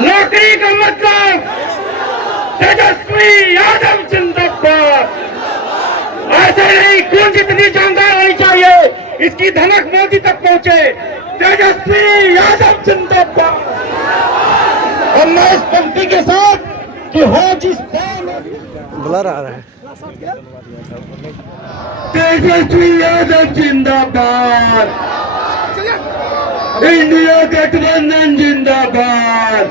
नौकरी का मतलब तेजस्वी यादव जिंदाबाद। ऐसे नहीं, खून जितनी जानदार होनी चाहिए, इसकी धनक मोदी तक पहुंचे। तेजस्वी यादव जिंदाबाद। और मैं इस पंक्ति के साथ कि हो जिस ब्लर आ रहा है। तेजस्वी यादव जिंदाबाद। इंडिया गठबंधन जिंदाबाद।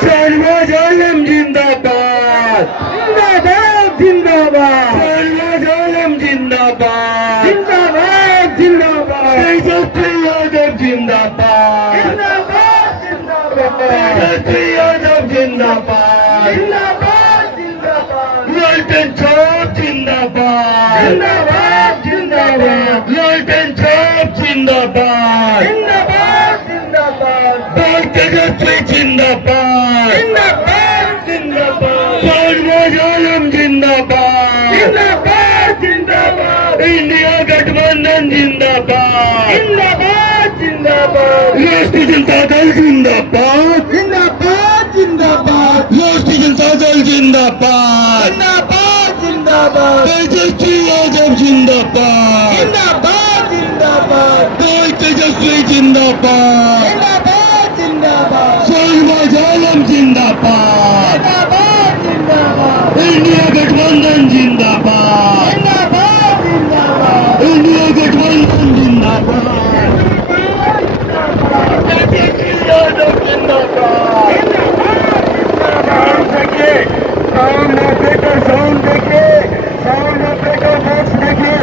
शहनवाज आलम जिंदाबाद। जिंदाबाद जिंदाबाद। शहनवाज आलम जिंदाबाद। जिंदाबाद जिंदाबाद। तेजस्वी यादव जिंदाबाद। जिंदाबाद जिंदाबाद। तेजस्वी यादव जिंदाबाद। जिंदाबाद जिंदाबाद। लालटेन छाप जिंदाबाद। जिंदाबाद जिंदाबाद। लालटेन छाप जिंदाबाद। जिंदाबाद जिंदाबाद। बाल तेजस्वी जिंदाबाद। जिंदाबाद जिंदाबाद। शहनवाज आलम जिंदाबाद। जिंदाबाद जिंदाबाद। इंडिया गठबंधन जिंदाबाद। जिंदाबाद जिंदाबाद। राष्ट्रीय जनता दल जिंदाबाद। जिंदाबाद जिंदाबाद। राष्ट्रीय जनता दल जिंदाबाद। जिंदाबाद जिंदाबाद। तेजस्वी यादव जिंदाबाद। जिंदाबाद जिंदाबाद। बाल तेजस्वी जिंदाबाद। जिंदाबाद जिंदाबाद। शहनवाज आलम जिंदाबाद। जिंदाबाद जिंदाबाद। इंडिया गठबंधन जिंदाबाद। जिंदाबाद जिंदाबाद। इंडिया गठबंधन जिंदाबाद। तेजस्वी यादव जिंदाबाद। साउंड देखिए, साउंड ऑपरेटर साउंड देखिए, साउंड ऑपरेटर बॉक्स देखिए।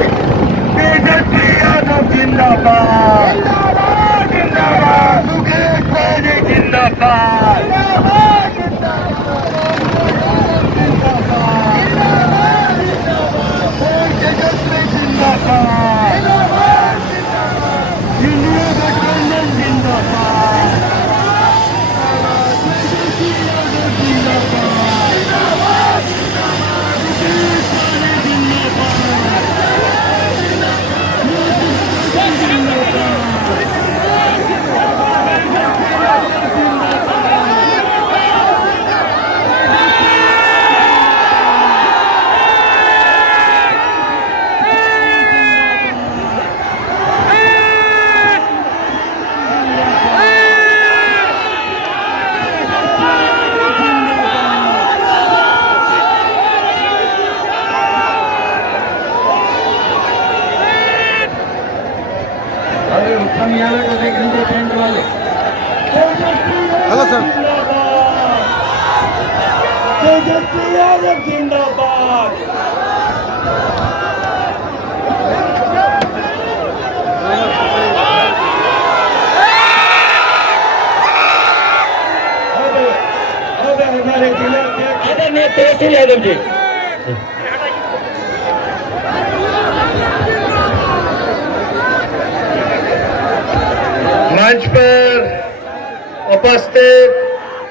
तेजस्वी यादव जिंदाबाद। जिंदाबाद जिंदाबाद। मुकेश सहनी जिंदाबाद। जिंदाबाद जिंदाबाद। तेजस्वी जिंदाबाद। इंडिया गठबंधन जिंदाबाद। तेजस्वी यादव जिंदाबाद। मुकेश सहनी जिंदाबाद। Hello sir. तेजस्वी यादव जिंदाबाद। अब हमारे जिला के आदरणीय तेजस्वी यादव जी। मंच पर उपस्थित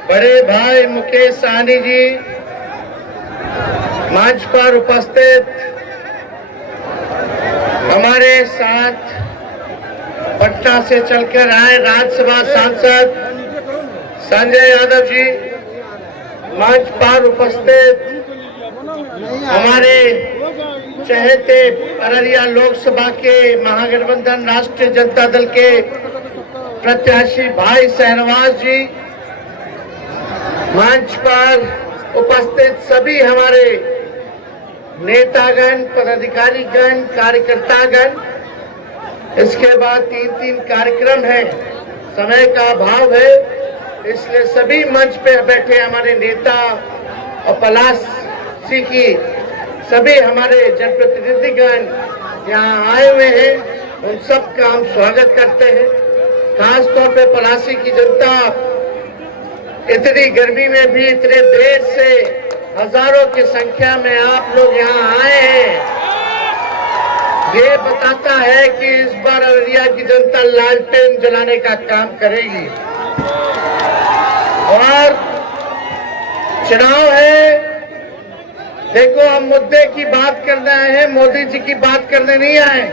बड़े भाई मुकेश सहनी जी, मंच पर उपस्थित हमारे साथ पटना से चलकर आए राज्यसभा सांसद संजय यादव जी, मंच पर उपस्थित हमारे चहेते अररिया लोकसभा के महागठबंधन राष्ट्रीय जनता दल के प्रत्याशी भाई शहनवाज जी, मंच पर उपस्थित सभी हमारे नेतागण, पदाधिकारीगण, कार्यकर्तागण। इसके बाद तीन कार्यक्रम है, समय का अभाव है, इसलिए सभी मंच पे बैठे हमारे नेता और पलासी की सभी हमारे जनप्रतिनिधिगण यहाँ आए हुए हैं, उन सबका हम स्वागत करते हैं। खास तौर पे पलासी की जनता इतनी गर्मी में भी इतने देर से हजारों की संख्या में आप लोग यहाँ आए हैं, ये बताता है कि इस बार अररिया की जनता लालटेन जलाने का काम करेगी। और चुनाव है, देखो हम मुद्दे की बात करने आए हैं, मोदी जी की बात करने नहीं आए।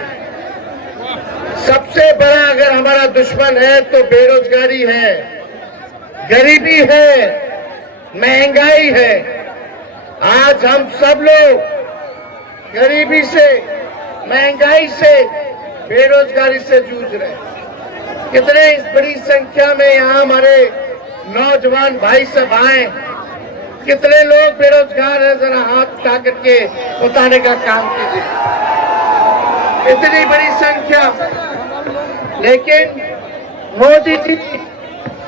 सबसे बड़ा अगर हमारा दुश्मन है तो बेरोजगारी है। गरीबी है, महंगाई है। आज हम सब लोग गरीबी से, महंगाई से, बेरोजगारी से जूझ रहे हैं। कितने बड़ी संख्या में यहाँ हमारे नौजवान भाई सब आए, कितने लोग बेरोजगार हैं, जरा हाथ उठा करके बताने का काम कीजिए। इतनी बड़ी संख्या, लेकिन मोदी जी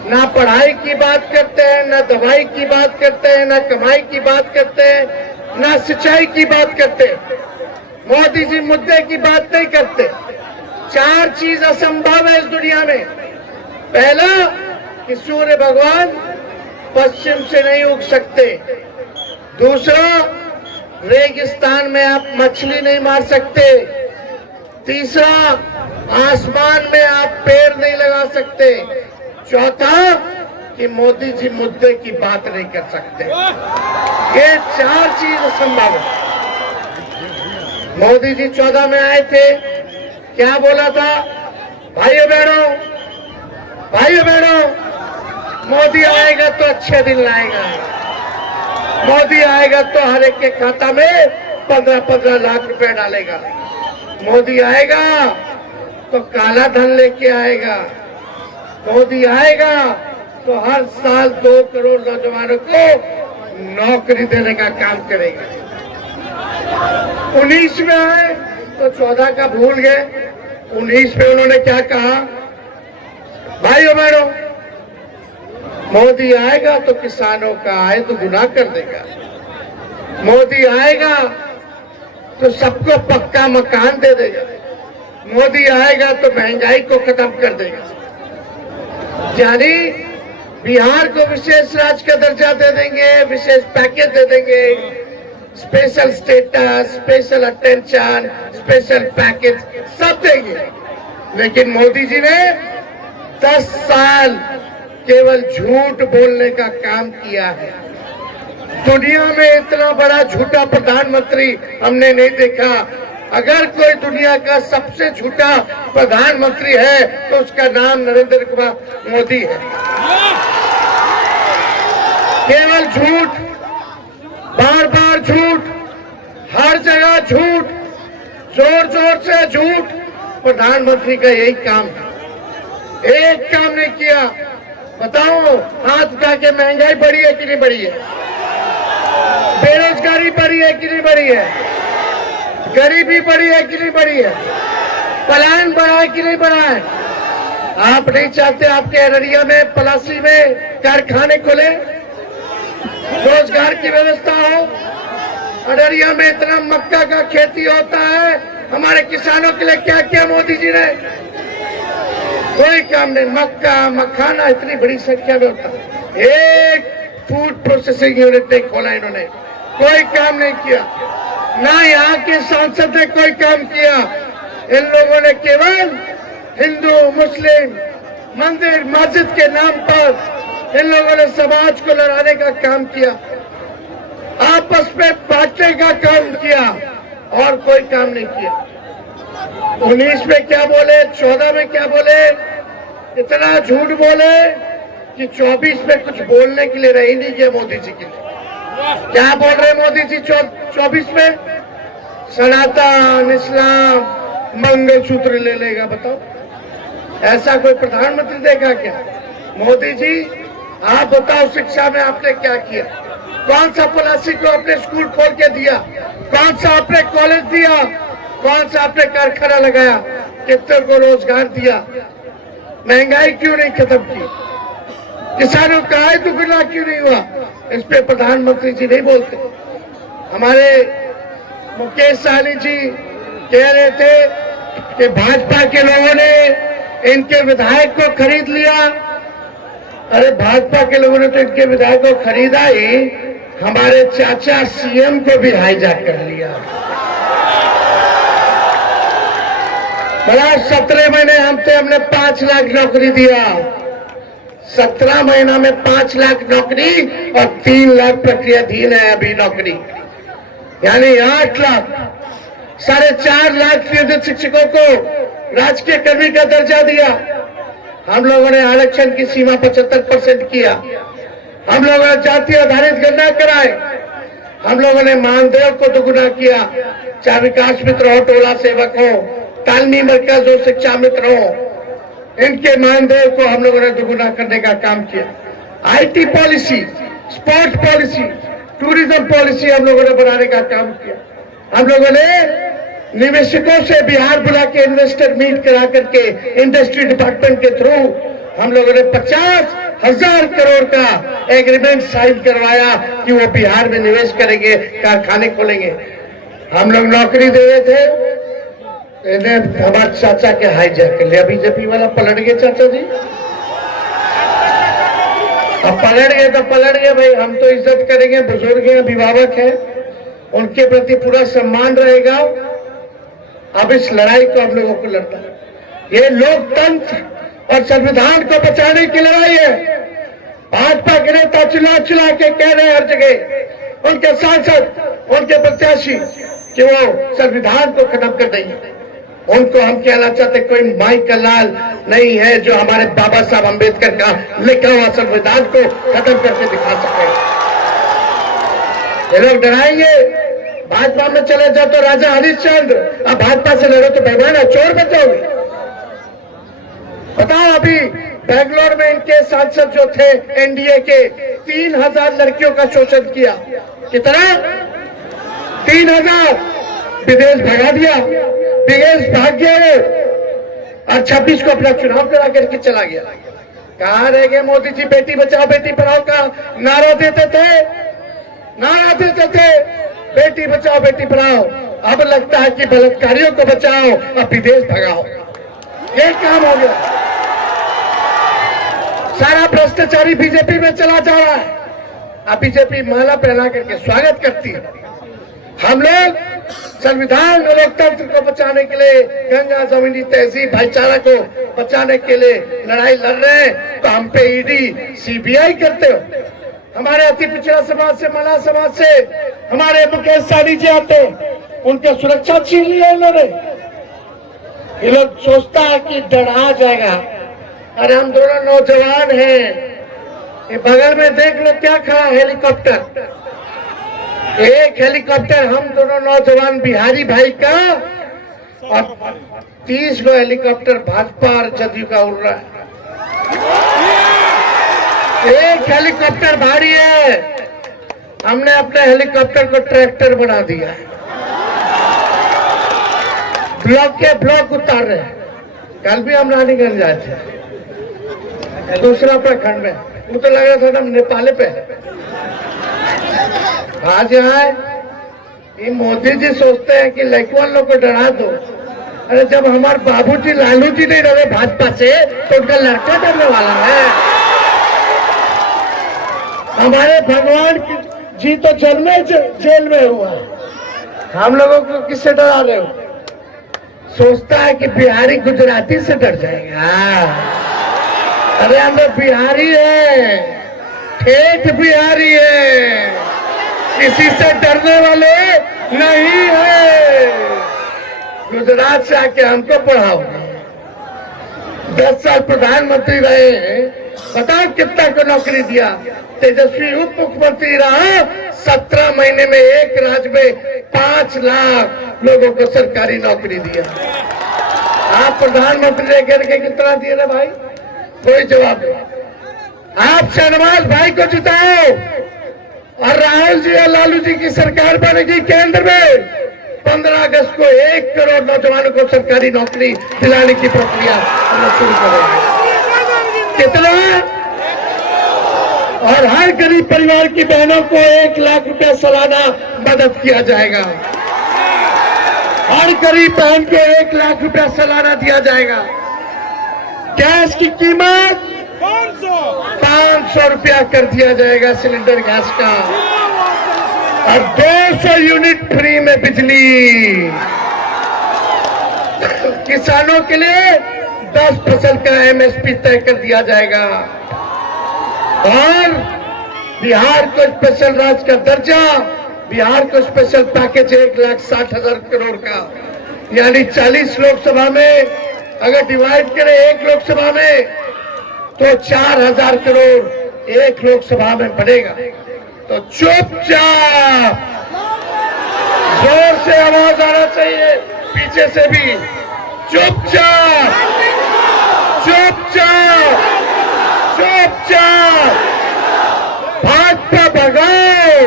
ना पढ़ाई की बात करते हैं, ना दवाई की बात करते हैं, ना कमाई की बात करते हैं, ना सिंचाई की बात करते हैं। मोदी जी मुद्दे की बात नहीं करते। 4 चीज असंभव है इस दुनिया में। पहला कि सूर्य भगवान पश्चिम से नहीं उग सकते। दूसरा, रेगिस्तान में आप मछली नहीं मार सकते। तीसरा, आसमान में आप पेड़ नहीं लगा सकते। चौथा, कि मोदी जी मुद्दे की बात नहीं कर सकते। ये 4 चीज असंभव है। मोदी जी 14 में आए थे, क्या बोला था? भाइयों बहनों, मोदी आएगा तो अच्छे दिन लाएगा। मोदी आएगा तो हर एक के खाता में 15-15 लाख रुपए डालेगा। मोदी आएगा तो काला धन लेके आएगा। मोदी आएगा तो हर साल 2 करोड़ नौजवानों को नौकरी देने का काम करेगा। 19 में आए तो 14 का भूल गए। 19 में उन्होंने क्या कहा? भाइयों बहनों, मोदी आएगा तो किसानों का आय तो गुना कर देगा। मोदी आएगा तो सबको पक्का मकान दे देगा। मोदी आएगा तो महंगाई को खत्म कर देगा। यानी बिहार को विशेष राज्य का दर्जा दे देंगे, विशेष पैकेज दे देंगे, special status, special attention, special package सब देंगे। लेकिन मोदी जी ने 10 साल केवल झूठ बोलने का काम किया है। दुनिया में इतना बड़ा झूठा प्रधानमंत्री हमने नहीं देखा। अगर कोई दुनिया का सबसे झूठा प्रधानमंत्री है तो उसका नाम नरेंद्र कुमार मोदी है। केवल झूठ, बार बार झूठ, हर जगह झूठ, जोर जोर से झूठ। प्रधानमंत्री का यही काम है। एक काम नहीं किया। बताओ, हाथ उठा के महंगाई बढ़ी है कि नहीं बढ़ी है? बेरोजगारी बढ़ी है कि नहीं बढ़ी है? गरीबी बढ़ी है कि नहीं बढ़ी है? पलायन बढ़ा है कि नहीं बढ़ा है? आप नहीं चाहते आपके अररिया में, पलासी में कारखाने खोले, रोजगार की व्यवस्था हो? अररिया में इतना मक्का का खेती होता है, हमारे किसानों के लिए क्या किया मोदी जी ने? कोई काम नहीं। मक्का, मखाना इतनी बड़ी संख्या में होता है, एक फूड प्रोसेसिंग यूनिट नहीं खोला इन्होंने। कोई काम नहीं किया। ना यहाँ के सांसद ने कोई काम किया। इन लोगों ने केवल हिंदू मुस्लिम मंदिर मस्जिद के नाम पर इन लोगों ने समाज को लड़ाने का काम किया, आपस में बांटने का काम किया, और कोई काम नहीं किया। 19 में क्या बोले, 14 में क्या बोले? इतना झूठ बोले कि 24 में कुछ बोलने के लिए रह ही नहीं गया मोदी जी के लिए। क्या बोल रहे मोदी जी 24 में? सनातन, इस्लाम, मंगलसूत्र ले लेगा। बताओ, ऐसा कोई प्रधानमंत्री देखा क्या? मोदी जी, आप बताओ, शिक्षा में आपने क्या किया? कौन सा पलासी को आपने स्कूल खोल के दिया? कौन सा आपने कॉलेज दिया? कौन सा आपने कारखाना लगाया? कितने को रोजगार दिया? महंगाई क्यों नहीं खत्म की? किसानों का आय दुगुना क्यों नहीं हुआ? इस पे प्रधानमंत्री जी नहीं बोलते। हमारे मुकेश सहनी जी कह रहे थे कि भाजपा के लोगों ने इनके विधायक को खरीद लिया। अरे भाजपा के लोगों ने तो इनके विधायक को खरीदा ही, हमारे चाचा सीएम को भी हाईजैक कर लिया। बड़ा 17 महीने हमने 5 लाख नौकरी दिया। 17 महीना में 5 लाख नौकरी और 3 लाख प्रक्रियाधीन है अभी नौकरी, यानी 8 लाख। 4.5 लाख नियोजित शिक्षकों को राजकीय कर्मी का दर्जा दिया। हम लोगों ने आरक्षण की सीमा 75% किया, हम लोगों ने जाति आधारित गणना कराए, हम लोगों ने मानदेय को दोगुना किया, चाहे विकास मित्र हो, टोला सेवक हो, तालमी मरकज हो, शिक्षा मित्र हो, इनके मानदेय को हम लोगों ने दोगुना करने का काम किया। IT policy, sports policy, tourism policy हम लोगों ने बनाने का काम किया। हम लोगों ने निवेशकों से बिहार बुला के इन्वेस्टर मीट करा करके इंडस्ट्री डिपार्टमेंट के थ्रू हम लोगों ने 50,000 करोड़ का एग्रीमेंट साइन करवाया कि वो बिहार में निवेश करेंगे, कारखाने खोलेंगे। हम लोग नौकरी दे रहे थे, इन्हें हमारे चाचा के हाईजैक कर लिया, बीजेपी वाला पलट गए चाचा जी। अब पलट गए तो पलट गए भाई, हम तो इज्जत करेंगे, बुजुर्ग हैं, अभिभावक हैं, उनके प्रति पूरा सम्मान रहेगा। अब इस लड़ाई को हम लोगों को लड़ना है। ये लोकतंत्र और संविधान को बचाने की लड़ाई है। भाजपा के नेता चिल्ला चिल्ला के कह रहे हैं हर जगह, उनके सांसद, उनके प्रत्याशी, कि वो संविधान को खत्म कर देंगे। उनको हम कहना चाहते, कोई माई का लाल नहीं है जो हमारे बाबा साहब अम्बेडकर का लिखा हुआ संविधान को खत्म करके दिखा सके। ये लोग डराएंगे, भाजपा में चले जाओ तो राजा हरिश्चंद्र, अब भाजपा से लड़ो तो बेईमान है, चोर बन जाओगे। बताओ, अभी बेंगलोर में इनके सांसद जो थे एनडीए के, 3000 लड़कियों का शोषण किया। कितना? 3000। विदेश भगा दिया, विदेश भाग गया और 26 को अपना चुनाव करा करके चला गया। कहां रह गए मोदी जी? बेटी बचाओ बेटी पढ़ाओ का नारा देते थे, बेटी बचाओ बेटी पढ़ाओ। अब लगता है कि बलात्कारियों को बचाओ और विदेश भगाओ, ये काम हो गया। सारा भ्रष्टाचारी बीजेपी में चला जा रहा है। अब बीजेपी माला पहना करके स्वागत करती है। हम लोग संविधान और लोकतंत्र को बचाने के लिए, गंगा जमीनी तहजीब भाईचारा को बचाने के लिए लड़ाई लड़ रहे हैं, तो हम पे ईडी सीबीआई करते हो। हमारे अति पिछड़ा समाज से, मला समाज से हमारे मुकेश सहनी जी आते, उनके सुरक्षा छीन लिया इन्होंने। ये लोग सोचता है कि डरा जाएगा। अरे हम दोनों नौजवान हैं, ये बगल में देख लो क्या खड़ा, हेलीकॉप्टर। एक हेलीकॉप्टर हम दोनों नौजवान बिहारी भाई का, और 30 गो हेलीकॉप्टर भाजपा और जदयू का उड़ रहा है। एक हेलीकॉप्टर भारी है, हमने अपने हेलीकॉप्टर को ट्रैक्टर बना दिया है। ब्लॉक के ब्लॉक उतार रहे हैं। कल भी हम रानीगंज आए थे, दूसरा प्रखंड में, वो तो लग रहा था हम नेपाल पे। आज यहाँ ये मोदी जी सोचते हैं कि लड़कियों लोग को डरा दो। अरे जब हमारे बाबूजी लालू जी नहीं डरे भाजपा से, तो उनका लड़का डरने वाला है। हमारे भगवान जी तो जन्मे जेल में हुआ, हम लोगों को किससे डरा रहे हो? सोचता है कि बिहारी गुजराती से डर जाएगा। अरे हम लोग बिहारी है, ठेठ बिहारी है, किसी से डरने वाले नहीं है। गुजरात से आके हमको पढ़ाओ, 10 साल प्रधानमंत्री रहे हैं, बताओ कितना को नौकरी दिया। तेजस्वी उप मुख्यमंत्री रहा, 17 महीने में एक राज्य में 5 लाख लोगों को सरकारी नौकरी दिया। आप प्रधानमंत्री रह करके कितना दिए ना भाई? कोई जवाब नहीं। आप शहनवाज भाई को जिताओ और राहुल जी और लालू जी की सरकार बनेगी केंद्र में। 15 अगस्त को 1 करोड़ नौजवानों को सरकारी नौकरी दिलाने की प्रक्रिया हम शुरू करेंगे। कितना? और हर गरीब परिवार की बहनों को 1 लाख रुपया सालाना मदद किया जाएगा। हर गरीब बहन को 1 लाख रुपया सालाना दिया जाएगा। गैस की कीमत 500 रुपया कर दिया जाएगा सिलेंडर गैस का, और 200 यूनिट फ्री में बिजली। किसानों के लिए 10 फसल का एमएसपी तय कर दिया जाएगा, और बिहार को स्पेशल राज्य का दर्जा, बिहार को स्पेशल पैकेज 1,60,000 करोड़ का, यानी 40 लोकसभा में अगर डिवाइड करें, एक लोकसभा में तो 4000 करोड़ एक लोकसभा में बढ़ेगा। तो चुपचाप, जोर से आवाज आना चाहिए पीछे से भी, चुपचाप चुपचाप चुपचाप भाजपा भगाओ,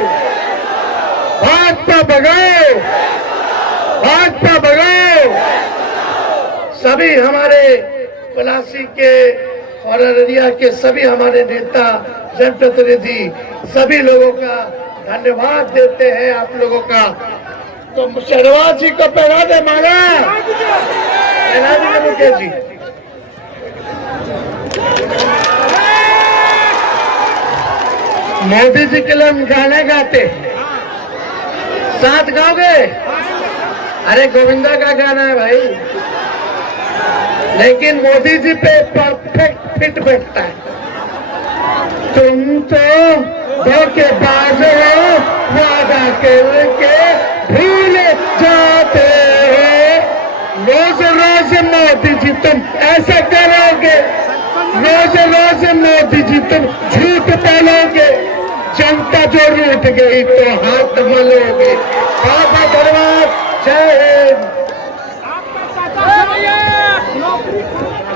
भाजपा भगाओ, भाजपा भगाओ। सभी हमारे पलासी के और अररिया के सभी हमारे नेता, जनप्रतिनिधि, सभी लोगों का धन्यवाद देते हैं आप लोगों का। तो शहनवाज जी को पहना दे माला, पहना दीजिए मुकेश जी। मोदी जी के लिए हम गाने गाते, साथ गाओगे? अरे गोविंदा का गाना है भाई, लेकिन मोदी जी पे परफेक्ट फिट बैठता है। तुम तो धोखेबाज हो, वादा करके भूल जाते हो। रोज रोज मोदी जी तुम ऐसा करोगे, रोज रोज मोदी जी तुम झूठ बोलोगे, जनता जो रूठ गई तो हाथ मलोगे। बहुत बहुत धन्यवाद, जय हिंद।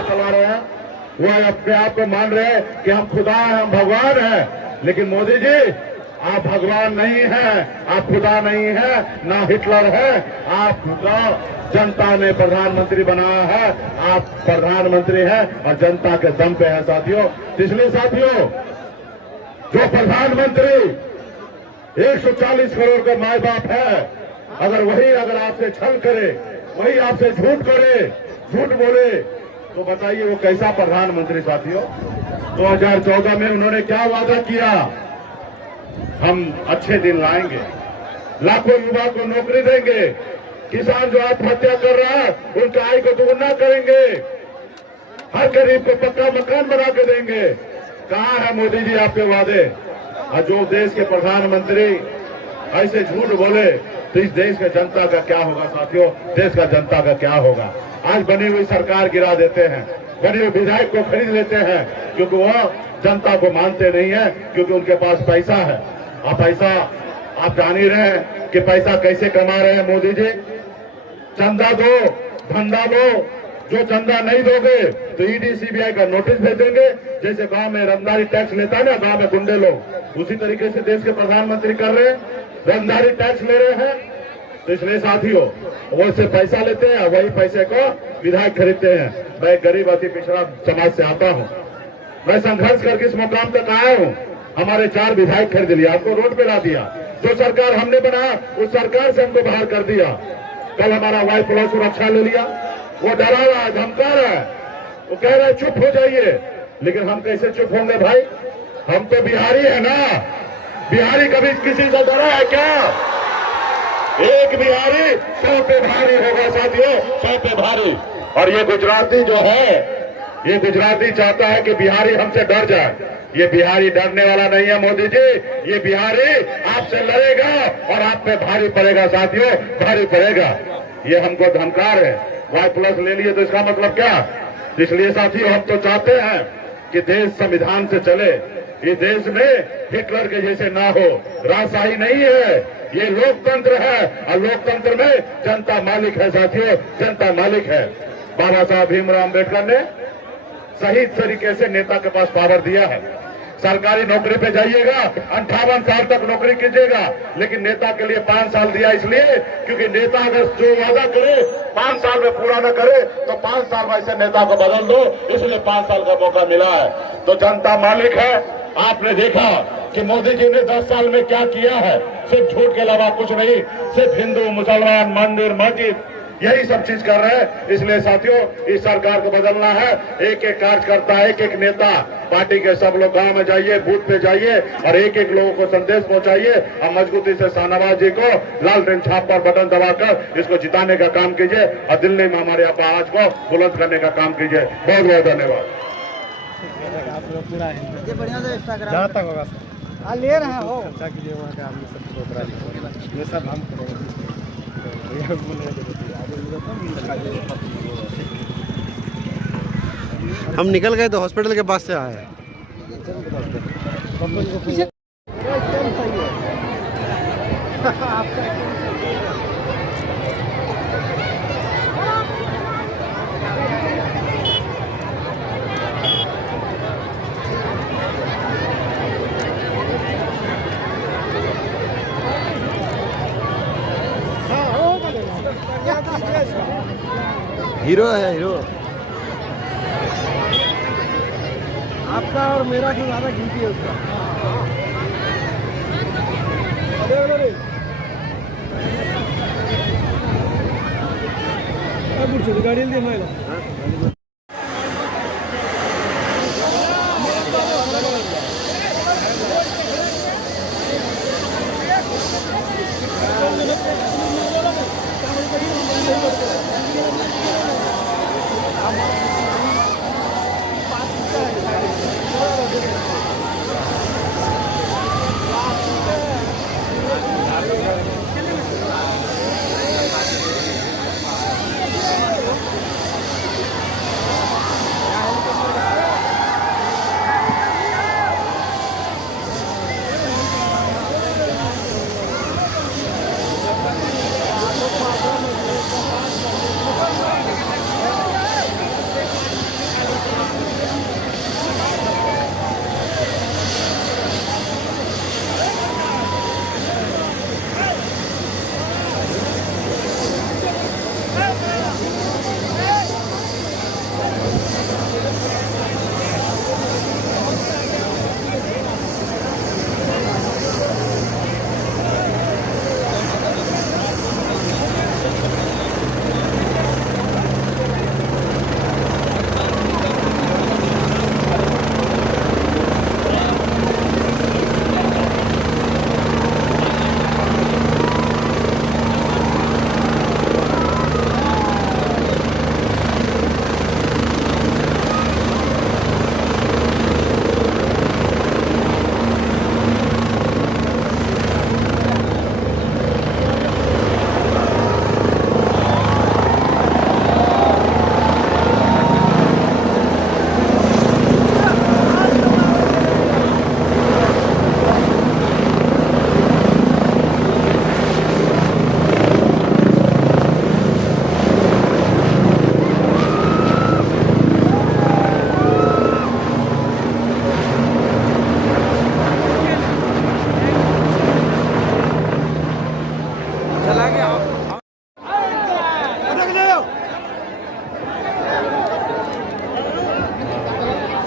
चला रहे हैं, वो अपने आप को मान रहे हैं कि हम खुदा हैं, हम भगवान हैं। लेकिन मोदी जी, आप भगवान नहीं हैं, आप खुदा नहीं हैं, ना हिटलर है। आपको जनता ने प्रधानमंत्री बनाया है, आप प्रधानमंत्री हैं और जनता के दम पे है साथियों। इसलिए साथियों, जो प्रधानमंत्री 140 करोड़ का माए बाप है, अगर आपसे छल करे, वही आपसे झूठ करे, झूठ बोले, तो बताइए वो कैसा प्रधानमंत्री साथियों। 2014 में उन्होंने क्या वादा किया? हम अच्छे दिन लाएंगे, लाखों युवा को नौकरी देंगे, किसान जो आत्महत्या कर रहा है उनका आय को दोगुना करेंगे, हर गरीब को पक्का मकान बना के देंगे। कहाँ है मोदी जी आपके वादे? और जो देश के प्रधानमंत्री ऐसे झूठ बोले तो इस देश के जनता का क्या होगा साथियों? देश का जनता का क्या होगा? आज बनी हुई सरकार गिरा देते हैं, बने हुए विधायक को खरीद लेते हैं, क्योंकि वह जनता को मानते नहीं है, क्योंकि उनके पास पैसा है। और पैसा आप जान ही रहे हैं कि पैसा कैसे कमा रहे हैं मोदी जी। चंदा दो, धंधा दो, जो चंदा नहीं दोगे तो ईडी सीबीआई का नोटिस भेजेंगे। जैसे गांव में रंगदारी टैक्स लेता है ना गांव में गुंडे लोग, उसी तरीके से देश के प्रधानमंत्री कर रहे हैं, रंगदारी टैक्स ले रहे हैं। तो इसलिए साथियों, वो से पैसा लेते हैं, वही पैसे को विधायक खरीदते हैं। मैं गरीब अति पिछड़ा समाज से आता हूँ, मैं संघर्ष करके इस मुकाम तक आया हूँ। हमारे 4 विधायक खरीद लिया, आपको रोड पे ला दिया। जो सरकार हमने बनाया उस सरकार से हमको बाहर कर दिया। कल हमारा वाई प्लस सुरक्षा ले लिया, वो डरा रहा है, धमका रहा है, वो कह रहा है चुप हो जाइए। लेकिन हम कैसे चुप होंगे भाई? हम तो बिहारी है ना, बिहारी कभी किसी से डरा है क्या? एक बिहारी 100 पे भारी होगा साथियों, 100 पे भारी। और ये गुजराती जो है, ये गुजराती चाहता है कि बिहारी हमसे डर जाए। ये बिहारी डरने वाला नहीं है मोदी जी, ये बिहारी आपसे लड़ेगा और आप पे भारी पड़ेगा साथियों, भारी पड़ेगा। ये हमको धमकार है। वाई प्लस ले लिए तो इसका मतलब क्या? इसलिए साथियों, हम तो चाहते हैं कि देश संविधान से चले, इस देश में हिटलर के जैसे ना हो। राजशाही नहीं है, ये लोकतंत्र है, और लोकतंत्र में जनता मालिक है साथियों, जनता मालिक है। बाबा साहब भीमराव अम्बेडकर ने सही तरीके से नेता के पास पावर दिया है। सरकारी नौकरी पे जाइएगा, 58 साल तक नौकरी कीजिएगा, लेकिन नेता के लिए 5 साल दिया इसलिए क्योंकि नेता अगर जो वादा करे 5 साल में पूरा न करे तो 5 साल में ऐसे नेता को बदल दो, इसलिए 5 साल का मौका मिला है। तो जनता मालिक है। आपने देखा कि मोदी जी ने 10 साल में क्या किया है, सिर्फ झूठ के अलावा कुछ नहीं, सिर्फ हिंदू मुसलमान मंदिर मस्जिद यही सब चीज कर रहे हैं। इसलिए साथियों, इस सरकार को बदलना है। एक एक कार्यकर्ता, एक एक नेता, पार्टी के सब लोग गांव में जाइए, बूथ पे जाइए और एक एक लोगों को संदेश पहुंचाइए और मजबूती से शाहनवाज जी को लाल रंग छाप पर बटन दबाकर इसको जिताने का काम कीजिए और दिल्ली में हमारे आवाज को बुलंद करने का काम कीजिए। बहुत बहुत धन्यवाद। बढ़िया से इंस्टाग्राम जहाँ तक होगा हाँ ले रहे हैं हो खर्चा कीजिए वहाँ का, हम सब ये सब हम करेंगे। हम निकल गए तो हॉस्पिटल के पास से आए। हीरो है हीरो। आपका और मेरा से ज्यादा गिनती है उसका। गाड़ी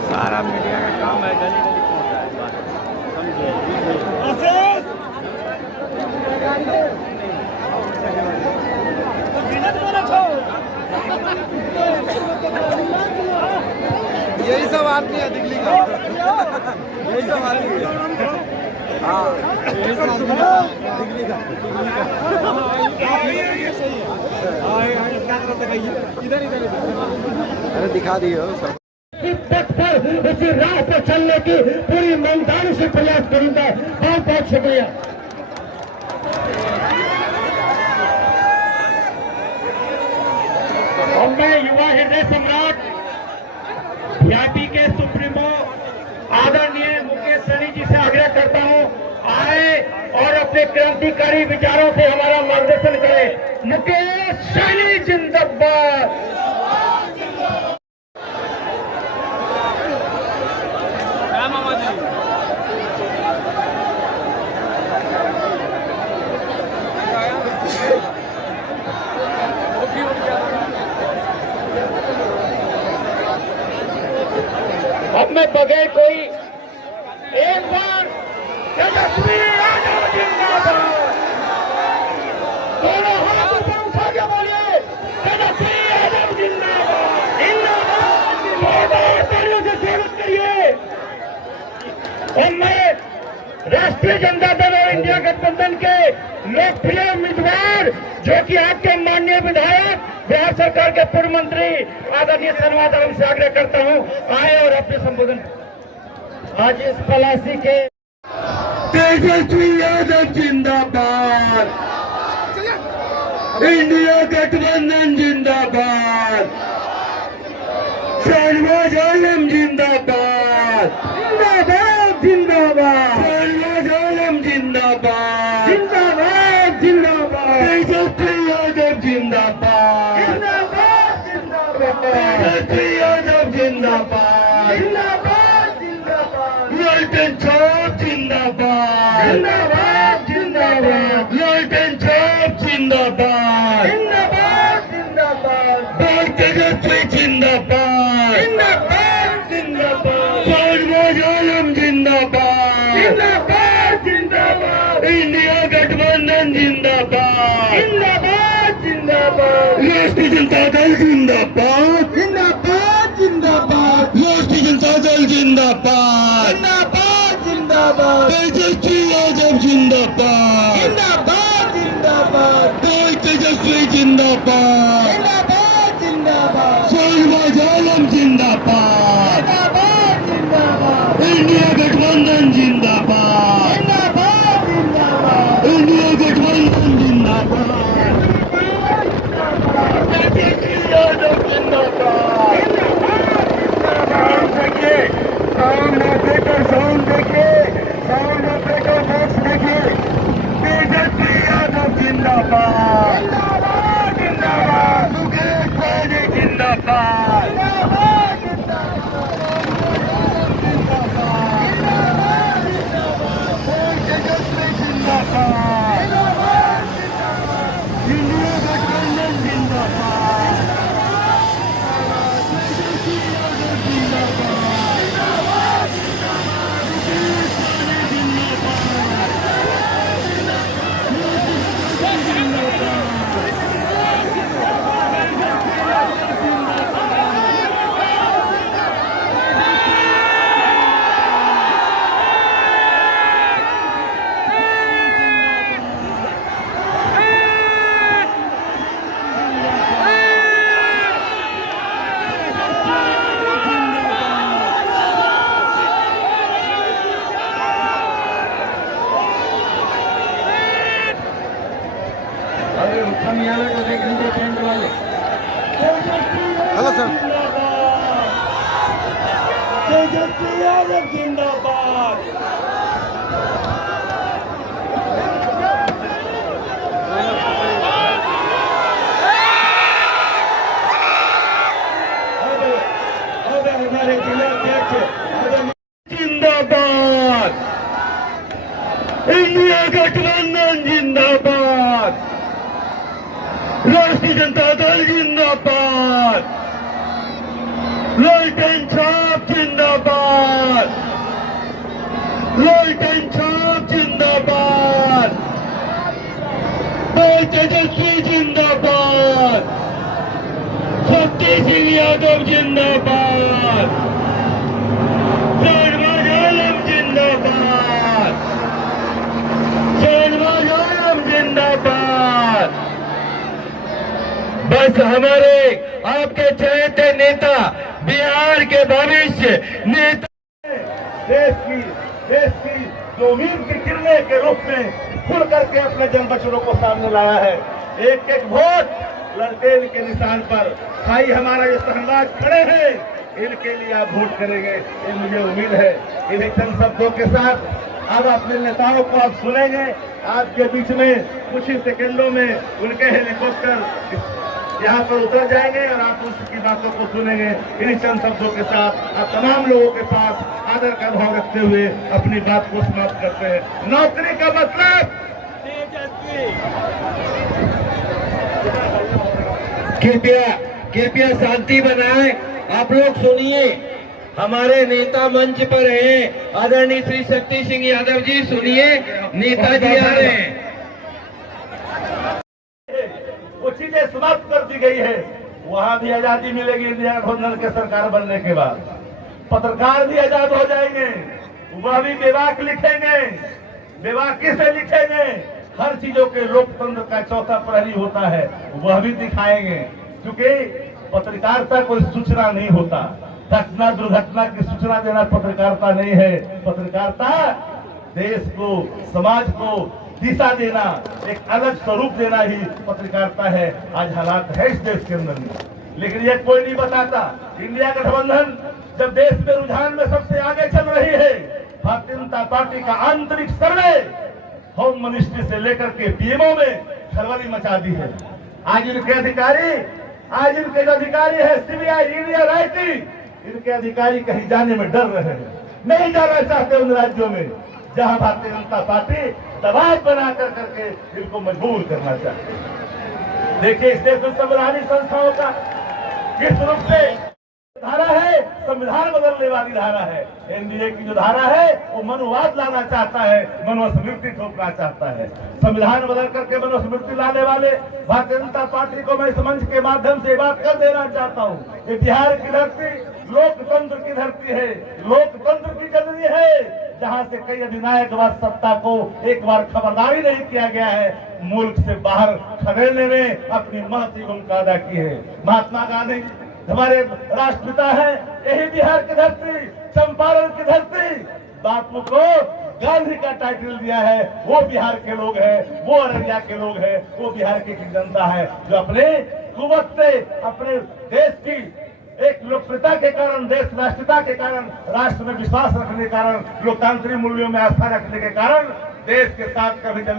सारा मीडिया का काम है गली गली यही सब आदमी है दिल्ली का। यही सब आदमी है। हाँ यही सब दिल्ली का। इधर इधर अरे दिखा दिए सब। इस पथ पर उसी राह पर चलने की पूरी ईमानदारी से प्रयास करूंगा। बहुत बहुत शुक्रिया। और मैं युवा हृदय सम्राट वीआईपी के सुप्रीमो आदरणीय मुकेश सहनी जी से आग्रह करता हूं, आए और अपने क्रांतिकारी विचारों से हमारा मार्गदर्शन करें। मुकेश सहनी जिंदाबाद। अब मैं बगैर कोई एक बार तेजस्वी यादव जिंदाबाद, दोनों हाथ ऊपर उठा के बोलिए तेजस्वी यादव जिंदाबाद जिंदाबाद। तालियों से स्वागत करिए। और मैं राष्ट्रीय जनता दल और इंडिया गठबंधन के लोकप्रिय उम्मीदवार जो कि आपके माननीय विधायक बिहार सरकार के पूर्व मंत्री आदरणीय सनवाद आलम से आग्रह करता हूं, आए और अपने संबोधन। आज इस पलासी के तेजस्वी यादव जिंदाबाद, इंडिया गठबंधन जिंदाबाद, शहनवाज आलम जिंदाबाद, जिंदाबाद जिंदाबाद शहनवाज आलम जिंदाबाद, जिंदाबाद जिंदाबाद तेजस्वी यादव जिंदाबाद, जिंदाबाद जिंदाबाद तेजस्वी यादव जिंदाबाद, जिंदाबाद जिंदाबाद लालटेन छाप जिंदाबाद, जिंदाबाद जिंदाबाद लालटेन छाप जिंदाबाद, जिंदाबाद जिंदाबाद भाई तेजस्वी जिंदाबाद, जिंदाबाद जिंदाबाद शहनवाज आलम जिंदाबाद, जिंदाबाद जिंदाबाद इंडिया गठबंधन जिंदाबाद, जिंदाबाद जिंदाबाद राष्ट्रीय जनता दल जिंदाबाद, जिंदाबाद जिंदाबाद राष्ट्रीय जनता दल जिंदाबाद, जिंदाबाद जिंदाबाद तेजस्वी यादव जिंदाबाद, जिंदाबाद जिंदाबाद भाई तेजस्वी जिंदाबाद, जिंदाबाद जिंदाबाद शहनवाज आलम जिंदाबाद, जिंदाबाद जिंदाबाद इंडिया गठबंधन जिंदाबाद, जिंदाबाद जिंदाबाद इंडिया गठबंधन जिंदाबाद, तेजस्वी यादव जिंदाबाद। देखिए साउंड ऑपरेटर, साउंड देखिए, साउंड ऑपरेटर बॉक्स देखिए, तेजस्वी यादव जिंदाबाद, जिंदाबाद जिंदाबाद मुकेश सहनी जिंदाबाद, तेजस्वी जिंदाबाद, इंडिया गठबंधन जिंदाबाद, तेजस्वी यादव जिंदाबाद, मुकेश सहनी जिंदाबाद, हेलो सर। तेजस्वी यादव जिंदाबाद, अब हमारे जिलाध्यक्ष जिंदाबाद, इंडिया गठबंधन जिंदाबाद, राष्ट्रीय जनता दल जिंदाबाद, लालटेन छाप जिंदाबाद, लालटेन छाप जिंदाबाद, भाई तेजस्वी जिंदाबाद, शक्ति सिंह यादव जिंदाबाद, शहनवाज आलम जिंदाबाद, शहनवाज आलम जिंदाबाद। बस हमारे आपके चहेते नेता, बिहार के भविष्य नेता, देश की जो उम्मीद की किरणें के रूप में खुल करके अपने जन बच्चों को सामने लाया है। एक एक वोट लालटेन के निशान पर। भाई हमारा ये सहनवाज खड़े हैं, इनके लिए आप वोट करेंगे, ये मुझे उम्मीद है। इन्हीं चंद शब्दों के साथ अब अपने नेताओं को आप सुनेंगे। आपके बीच में कुछ ही सेकंडों में उनके हेलीकॉप्टर यहाँ पर उतर जाएंगे और आप उसकी बातों को सुनेंगे। इन्हीं चंद शब्दों के साथ आप तमाम लोगों के पास आदर का भाव रखते हुए अपनी बात को समाप्त करते हैं। नौकरी का मतलब कृपया शांति बनाए। आप लोग सुनिए, हमारे नेता मंच पर हैं, आदरणीय श्री शक्ति सिंह यादव जी। सुनिए, नेताजी आ रहे हैं। वो चीजें समाप्त कर दी गई है, वहां भी आजादी मिलेगी इंडिया गठबंधन के सरकार बनने के बाद। पत्रकार भी आजाद हो जाएंगे, वह भी बेबाक लिखेंगे, बेबाकी से लिखेंगे। हर चीजों के लोकतंत्र का चौथा प्रहरी होता है, वह भी दिखाएंगे। क्योंकि पत्रकारिता कोई सूचना नहीं होता, घटना दुर्घटना की सूचना देना पत्रकारिता नहीं है। पत्रकारिता देश को, समाज को दिशा देना, एक अलग स्वरूप देना ही पत्रकारिता है। आज हालात है इस देश के अंदर में, लेकिन ये कोई नहीं बताता। इंडिया गठबंधन जब देश में रुझान में सबसे आगे चल रही है, भारतीय जनता पार्टी का आंतरिक सर्वे होम मिनिस्ट्री से लेकर के पीएमओ में खलबली मचा दी है। आज इनके जो अधिकारी है सीबीआई, ईडी और आईटी, इनके अधिकारी कहीं जाने में डर रहे हैं, नहीं जाना चाहते उन राज्यों में जहां भारतीय जनता पार्टी दबाव बना करके इनको मजबूर करना चाहती है। देखिए इस देश में संवैधानिक संस्थाओं का किस रूप से धारा है, संविधान बदलने वाली धारा है। एनडीए की जो धारा है वो मनुवाद लाना चाहता है, मनुस्मृति थोपना चाहता है। संविधान बदल करके मनुस्मृति लाने वाले भारतीय जनता पार्टी को मैं इस मंच के माध्यम से बात कर देना चाहता हूँ। ये बिहार की धरती लोकतंत्र की धरती है, लोकतंत्र की जननी है, जहाँ से कई अधिनायकवाद सत्ता को एक बार खबरदारी नहीं किया गया है, मुल्क से बाहर खदेड़ने में अपनी महत्वपूर्ण भूमिका अदा की है। महात्मा गांधी हमारे राष्ट्रपिता हैं, यही बिहार की धरती, चंपारण की धरती, बापू को गांधी का टाइटल दिया है, वो बिहार के लोग हैं, वो अररिया के लोग हैं, वो बिहार की जनता है जो अपने कुवत से अपने देश की एक लोकप्रियता के कारण, देश राष्ट्रता के कारण, राष्ट्र में विश्वास रखने के कारण, लोकतांत्रिक मूल्यों में आस्था रखने के कारण देश के साथ कभी जब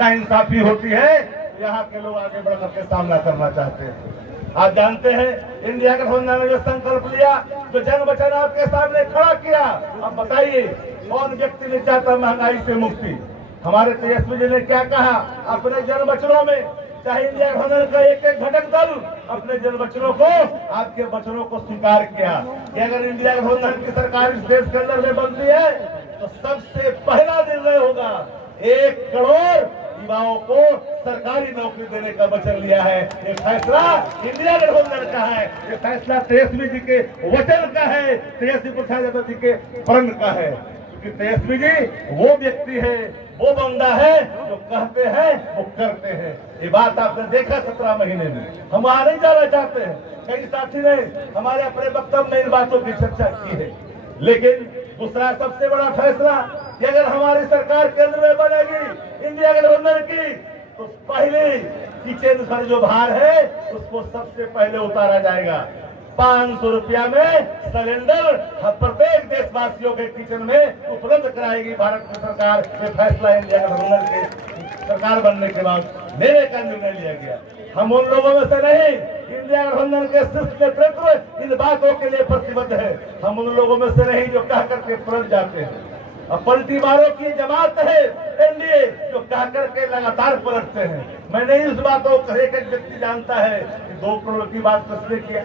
नाइंसाफी होती है, यहाँ के लोग आगे बढ़ करके सामना करना चाहते हैं। आप जानते हैं इंडिया गठबंधन ने जो संकल्प लिया, जो जन वचन आपके सामने खड़ा किया, अब बताइए कौन व्यक्ति नहीं चाहता महंगाई से मुक्ति? हमारे तेजस्वी जी ने क्या कहा अपने जन वचनों में, चाहे इंडिया गठबंधन का एक एक घटक दल अपने जन वचनों को, आपके वचनों को स्वीकार किया कि अगर इंडिया गठबंधन की सरकार इस देश के अंदर में बनती है तो सबसे पहला निर्णय होगा 1 करोड़ युवाओं को सरकारी नौकरी देने का वचन लिया है। ये फैसला इंडिया गठबंधन का है, ये फैसला तेजस्वी जी के वचन का है, तेजस्वी प्रसाद यादव जी के प्रण का है। क्योंकि तेजस्वी जी वो व्यक्ति है, वो बंदा है जो कहते हैं वो करते हैं। ये बात आपने देखा 17 महीने में। हम वहां नहीं जाना चाहते हैं, कई साथी ने हमारे अपने वक्तव्य में इन बातों की चर्चा की है। लेकिन दूसरा सबसे बड़ा फैसला कि अगर हमारी सरकार केंद्र में बनेगी इंडिया गठबंधन की, तो पहले किचन पर जो भार है उसको सबसे पहले उतारा जाएगा। 500 रुपया में सिलेंडर प्रत्येक देशवासियों के किचन में उपलब्ध कराएगी भारत की सरकार। ये फैसला इंडिया गठबंधन के सरकार बनने के बाद लेने का निर्णय लिया गया। हम उन लोगों में से नहीं, इंडिया गठबंधन के शीर्ष नेतृत्व इन बातों के लिए प्रतिबद्ध है। हम उन लोगों में से नहीं जो कह करके पलट जाते हैं। अब पलटी मारों की जमात है एनडीए जो कह करके लगातार पलटते हैं। मैं नहीं इस बातों को एक एक व्यक्ति जानता है कि 2 करोड़ की बात किसने किया,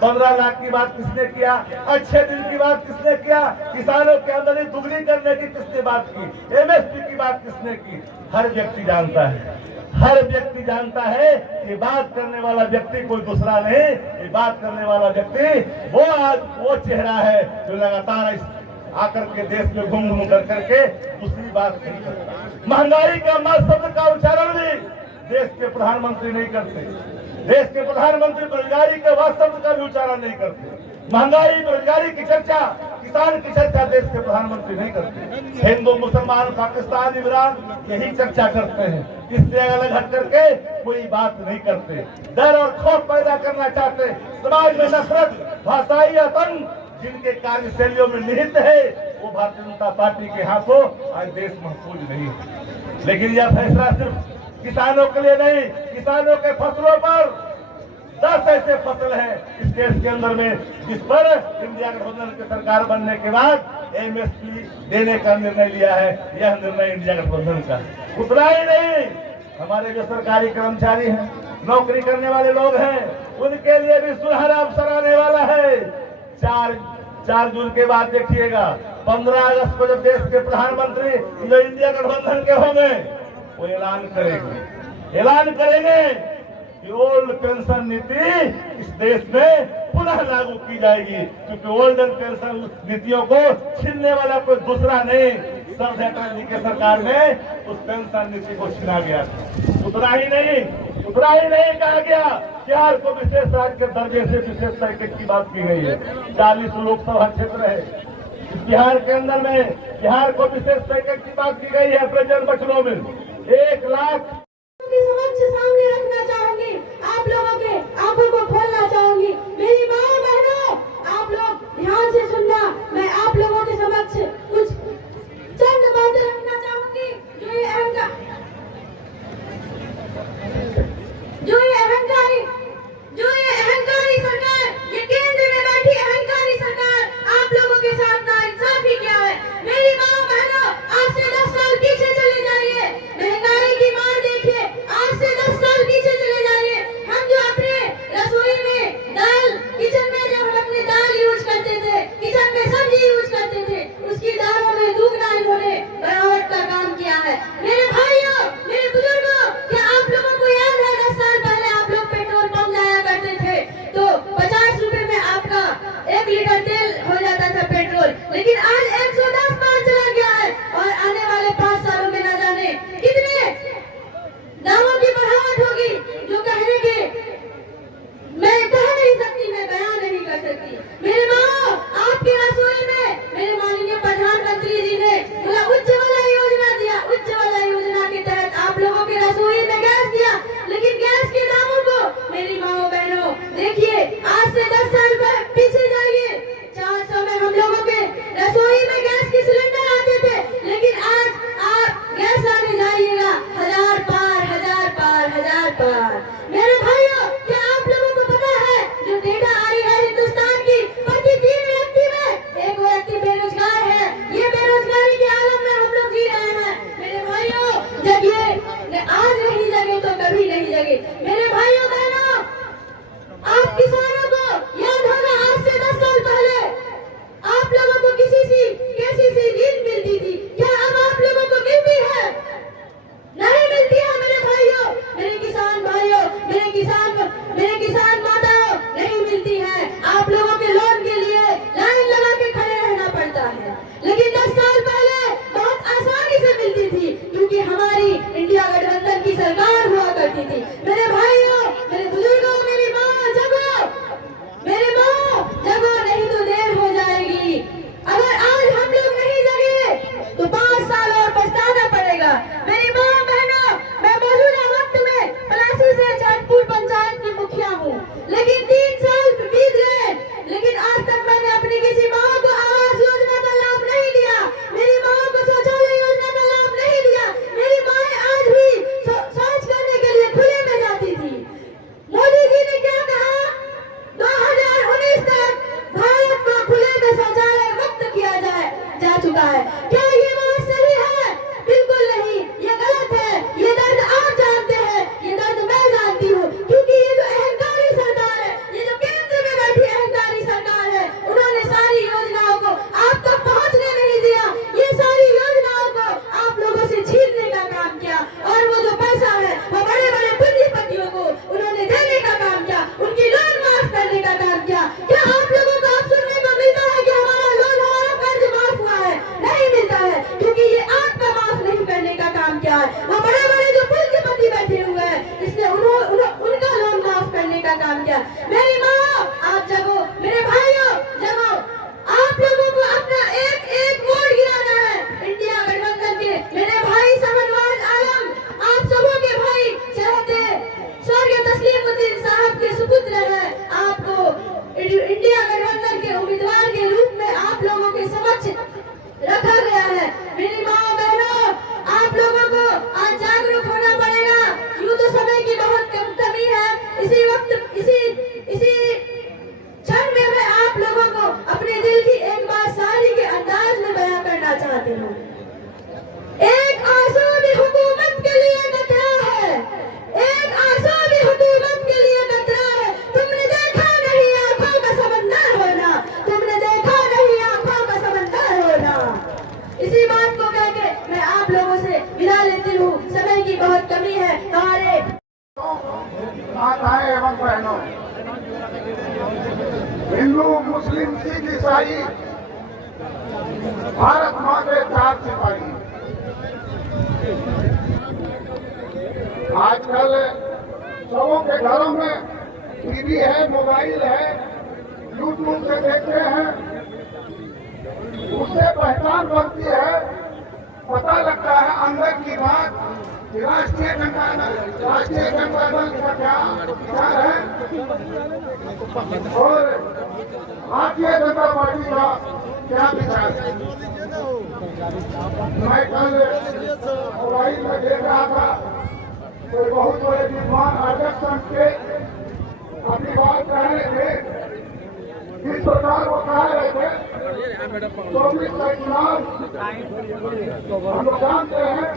15 लाख की बात किसने किया, अच्छे दिन की बात किसने किया, किसानों की आमदनी दुगनी करने की किसने बात की, एमएसपी की बात किसने की। हर व्यक्ति जानता है, हर व्यक्ति जानता है। ये बात करने वाला व्यक्ति कोई दूसरा नहीं, ये बात करने वाला व्यक्ति वो आज वो चेहरा है जो लगातार आकर के देश में घूम घूम कर करके दूसरी बात नहीं करता। महंगाई का मां शब्द का उच्चारण भी देश के प्रधानमंत्री नहीं करते। देश के प्रधानमंत्री बेरोजगारी के वाद शब्द का भी उच्चारण नहीं करते। महंगाई, बेरोजगारी की चर्चा, किसान की चर्चा देश के प्रधानमंत्री नहीं करते। हिंदू, मुसलमान, पाकिस्तान, ईरान यही चर्चा करते हैं। इससे अलग हट करके कोई बात नहीं करते। डर और खौफ पैदा करना चाहते, समाज में नफरत, भाषाई आतंक जिनके कार्यशैलियों में निहित है, वो भारतीय जनता पार्टी के हाथों आज देश महफूज नहीं है। लेकिन यह फैसला सिर्फ किसानों के लिए नहीं, किसानों के फसलों पर 10 ऐसे फसल हैं इस देश के अंदर में जिस पर इंडिया गठबंधन की सरकार बनने के बाद एमएसपी देने का निर्णय लिया है। यह निर्णय इंडिया गठबंधन का। उतना ही नहीं, हमारे जो सरकारी कर्मचारी हैं, नौकरी करने वाले लोग हैं, उनके लिए भी सुनहरा अवसर आने वाला है। 4 जून के बाद देखिएगा, 15 अगस्त को जब देश के प्रधानमंत्री जो इंडिया गठबंधन के होंगे वो ऐलान करेंगे कि ओल्ड पेंशन नीति इस देश में पुनः लागू की जाएगी। क्योंकि ओल्ड पेंशन नीतियों को छीनने वाला कोई दूसरा नहीं, सरदार पटेल जी के सरकार में उस पेंशन नीति को छीना गया। उतना ही नहीं कहा गया बिहार को विशेष राज्य के दर्जे से विशेष पैकेज की बात की गई है। 40 लोकसभा क्षेत्र है, बिहार के अंदर में बिहार को विशेष पैकेज की बात की गई है अपने जन वचनों में। 1 लाख समक्ष सामने रखना चाहूंगी, आप लोगों के आंखों को खोलना चाहूंगी। इसी बात को कहकर मैं आप लोगों से विदा लेती हूँ। समय की बहुत कमी है। हमारे माताएं एवं बहनों, हिंदू, मुस्लिम, सिख, ईसाई, भारत माँ के 4 सिपाही। आजकल सबों के घरों में टीवी है, मोबाइल है, यूट्यूब से देखते हैं, उससे पहचान बनती है, पता लगता है अंदर की बात। राष्ट्रीय जनता दल का क्या विचार है और भारतीय जनता पार्टी का क्या विचार है। मैं कल मोबाइल में देख रहा था, कोई बहुत बड़े विद्वान अध्यक्ष संघ के अपनी बात कह रहे थे। इस प्रकार वो कह रहे थे 24 का चुनाव हम लोग जानते हैं।